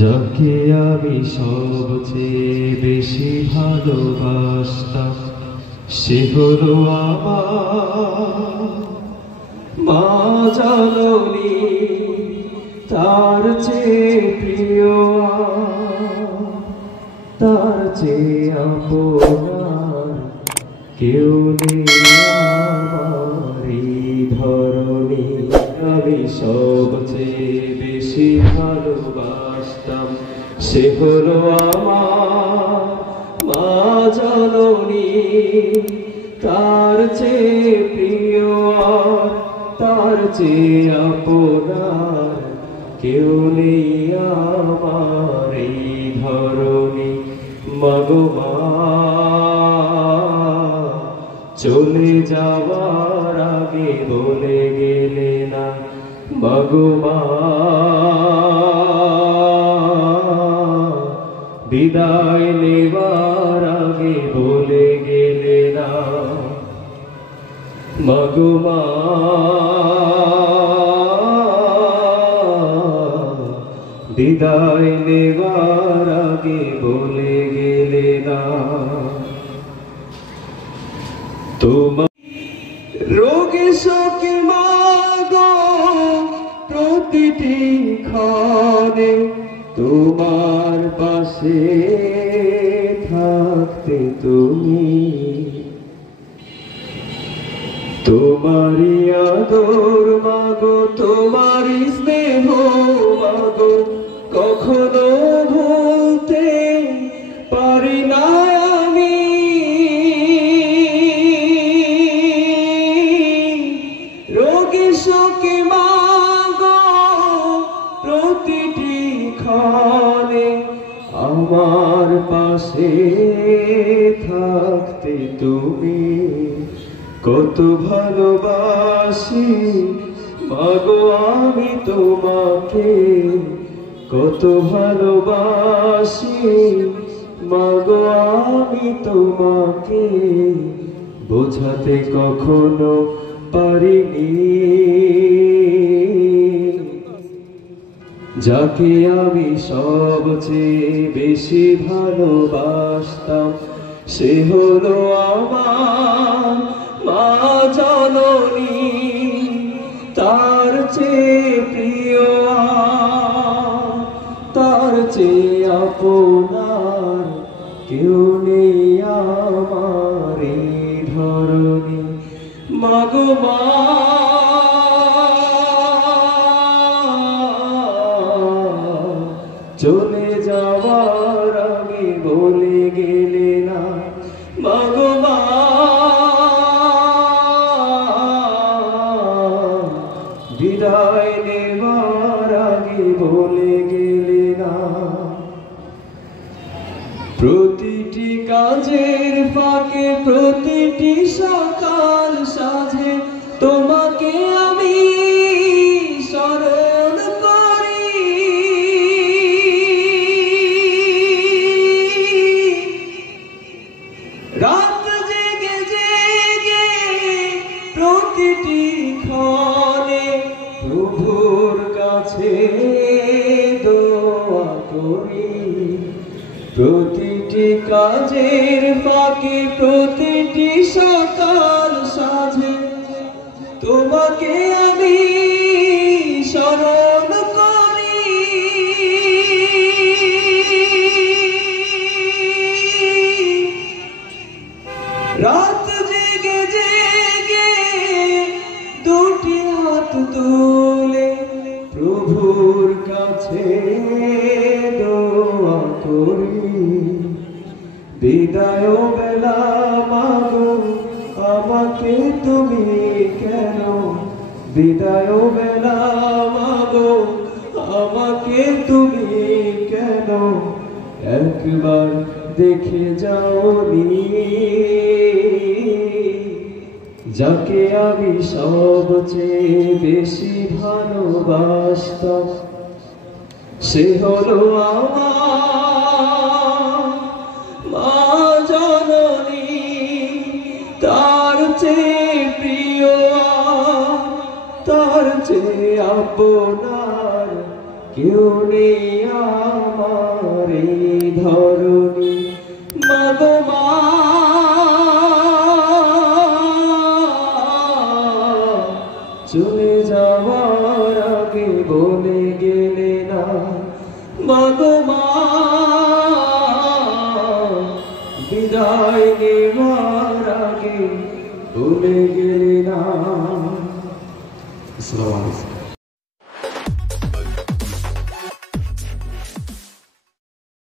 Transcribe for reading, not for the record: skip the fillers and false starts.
যাকে আমি সবচেয়ে বেশি ভালোবাসতাম সে হলো আমার মা জননী, তার চেয়ে প্রিয় তার চেয়ে আপনার কেউ নেই আমার এই ধরনী। আমি সবচেয়ে বেশি ভালোবাসতাম সে হলো আমার মা জননী, তার চেয়ে প্রিয় তার চেয়ে আপনার কেউ নেই আমার এই ধরনী। মাগো মা, চলে যাওয়ার আগে বলে গেলে না, মাগো মা, বিদায় নেবার আগে বলে গেলে না, মাগো মা, বিদায় নেবার আগে বলে গেলে না। তোমার রোগে শোকে মাগো প্রতিটি ক্ষণে তোমার পাশে থাকতে তুমি, তোমারই আদর মাগো, তোমারই স্নেহ মাগো, কখনো ভুলতে পারি না আমি। রোগে শোকে মাগো প্রতিটি ক্ষণে আমার পাশে থাকতে তুমি, কত ভালোবাসি মাগো আমি তোমাকে, কত ভালোবাসি মাগো আমি তোমাকে, বোঝাতে কখনো পারিনি। যাকে আমি সবচেয়ে বেশি ভালোবাসতাম সে হলো আমার মা জননী, তার চেয়ে প্রিয় তার চেয়ে আপনার কেউ নেই আমার এই ধরনী। মাগো মা, চলে যাওয়ার আগে বলে গেলে না, মাগো মা, বিদায় নেবার আগে বলে গেলে না। প্রতিটি কাজের ফাঁকে প্রতিটি সকাল সাঁঝে তোমাকে আমি স্মরণ করি, রাত জেগে জেগে প্রতিটি ক্ষণে প্রভুর কাছে দোয়া করি। প্রতিটি কাজের ফাঁকে প্রতিটি সকাল সাঁঝে তোমাকে আমি স্মরণ করি, রাত জেগে জেগে দুটি হাত তুলে প্রভুর কাছে দোয়া করি। বিদায় বেলা মাগো আমাকে তুমি কেন, বিদায় বেলা মাগো আমাকে তুমি কেন একবার দেখে যাওনি। যাকে আমি সবচেয়ে বেশি ভালোবাসতাম সে হলো আমার মা জননী, তার চেয়ে প্রিয় তার চেয়ে আপনার কেউ নেই আমার এই ধরণী মাগো মা, চলে যাওয়ার আগে বলে গেলে না মাগো মা, বিদায় নেওয়ার আগে ভুলে গেলে না। আসসালামু আলাইকুম।